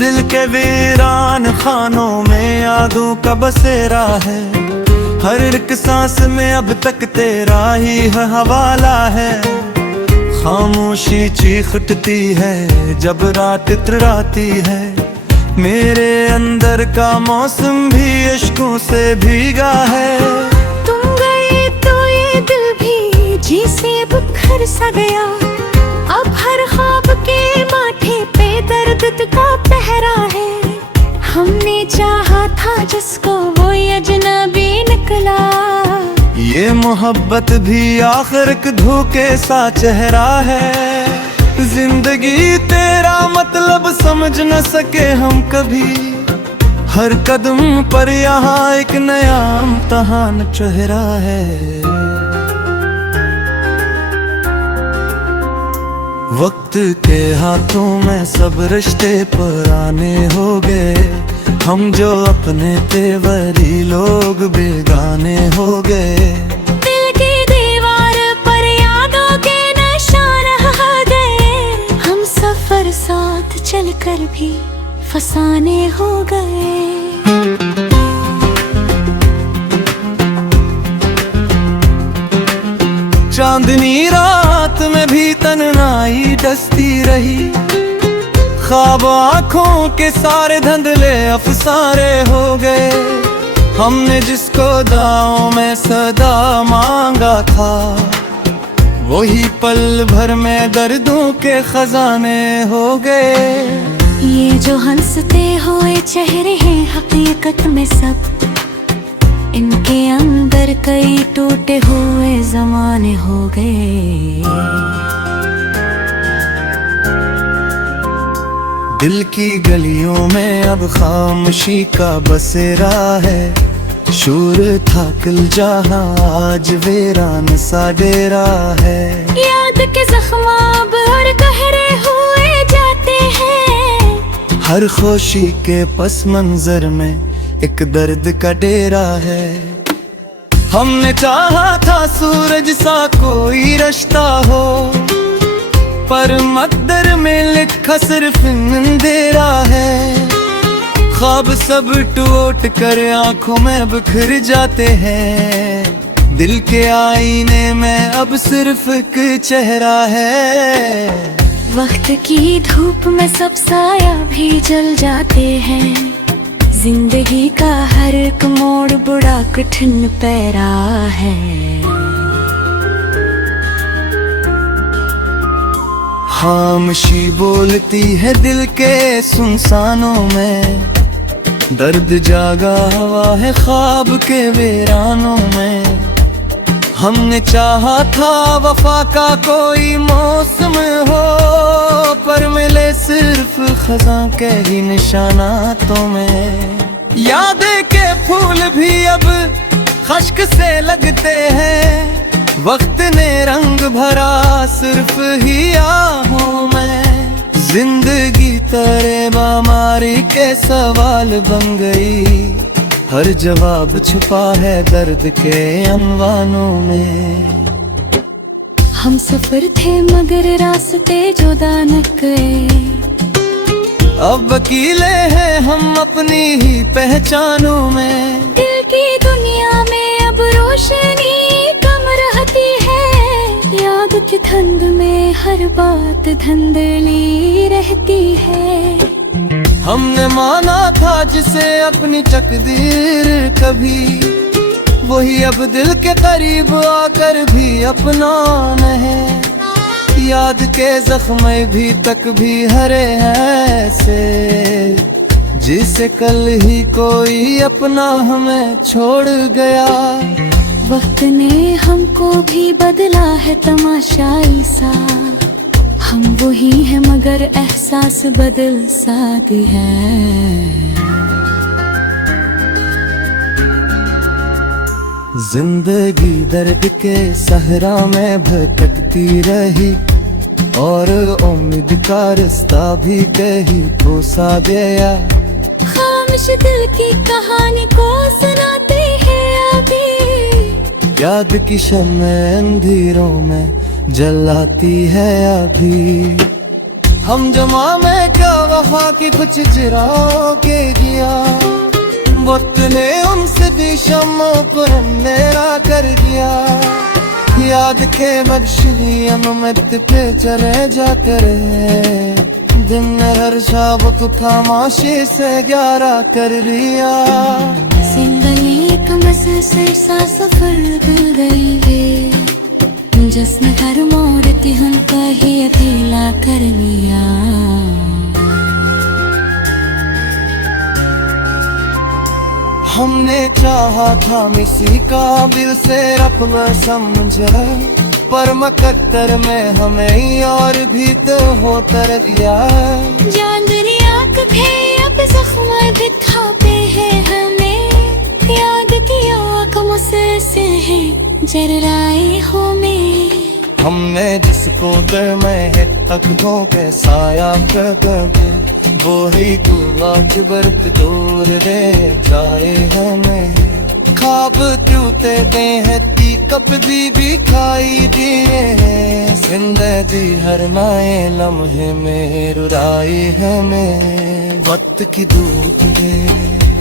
दिल के वीरान खानों में यादों का बसेरा है। हर एक सांस में अब तक तेरा ही है हवाला है। खामोशी चीख उठती है जब रात इतराती है। मेरे अंदर का मौसम भी इश्कों से भीगा है। तुम गए तो ये दिल भी जी से बिखर सा गया। अब हर ख्वाब के माथे पे दर्द का पहरा है। हमने चाहा था जिसको वो अजनबी निकला। ये मोहब्बत भी आखिर एक धोखे सा चेहरा है। जिंदगी तेरा मतलब समझ न सके हम कभी। हर कदम पर यहाँ एक नया इम्तिहान चेहरा है। वक्त के हाथों में सब रिश्ते पुराने हो गए। हम जो अपने थे वही लोग बेगाने हो गए। दिल की दीवार पर यादों के निशान रह गए। हम सफर साथ चलकर भी फसाने हो गए। चांदनी रात में भी तन्हाई डसती रही। ख्वाब आँखों के सारे धुंधले अफसारे हो गए। हमने जिसको दांव में सदा मांगा था वही पल भर में दर्दों के खजाने हो गए। ये जो हंसते हुए चेहरे हैं हकीकत में सब। इनके अंदर कई टूटे हुए ज़माने हो गए। दिल की गलियों में अब खामोशी का बसेरा है। शूर था कल जहां आज वीरान सा डेरा है। याद के जख्म अब और गहरे हुए जाते हैं। हर खुशी के पस मंजर में एक दर्द का डेरा है। हमने चाहा था सूरज सा कोई रिश्ता हो, पर मकदर में लिखा सिर्फ अंधेरा है। ख्वाब सब टूट कर आंखों में बिखर जाते हैं। दिल के आईने में अब सिर्फ एक चेहरा है। वक्त की धूप में सब साया भी जल जाते हैं। जिंदगी का हर एक मोड़ बड़ा कठिन पैरा है। खामोशी बोलती है दिल के सुनसानों में। दर्द जागा हुआ है ख्वाब के वीरानों में। हमने चाहा था वफा का कोई मौसम हो, पर मिले सिर्फ खज़ां के ही निशानातों में। यादें के फूल भी अब खश्क से लगते हैं। वक्त ने रंग भरा सिर्फ ही आहों में। जिंदगी तेरे बामारी के सवाल बन गई। हर जवाब छुपा है दर्द के अनवानों में। हम सफर थे मगर रास्ते जुदा न गए। अब अकेले हैं हम अपनी ही पहचानों में। दिल की दुनिया में अब रोशनी कम रहती है। याद की धुंध में हर बात धुंधली रहती है। हमने माना था जिसे अपनी तकदीर कभी, वही अब दिल के करीब आकर भी अपना नहीं। याद के जख्म भी तक भी हरे हैं ऐसे, जिसे कल ही कोई अपना हमें छोड़ गया। वक्त ने हमको भी बदला है तमाशाई सा। हम वही हैं मगर एहसास बदल सा है। जिंदगी दर्द के सहरा में भटकती रही, और उम्मीद का रास्ता भी कहीं खो सा गया। खामोश दिल की कहानी को सुनाते हैं अभी। याद की शम्में अंधेरों में जलाती है अभी। हम जमा में क्या वफा की कुछ चिराओं के दिया, वक्त ने उनसे भी शम्मों को अंधेरा कर दिया। याद के मर्शली अनुमत पे चले जाते रहे, दिन ने हर शाब को खामोशी से 11 कर दिया। जिंदगी एक मुसलसल सा सफर गुजर गई है, जिसमें हर मोड़ तिहन का ही अकेला कर लिया। हमने चाहा था किसी काबिल से अपना समझा, पर मकद्दर में हमें और भी तो होता दिया। जान दुनिया कभी अब जख्म दिखा पे है हमें, याद की आँख मुझसे है जर्राए हो में। हमने जिसको दर में है तकदों के साया कदम, वो ही गुलाब बरत दूर दे जाए हमें। ख्वाब टूटे दे हैं ती कभी भी खाई दिए हैं, जिंदगी हर नए लम्हे में रुराई हमें। वक्त की धूप में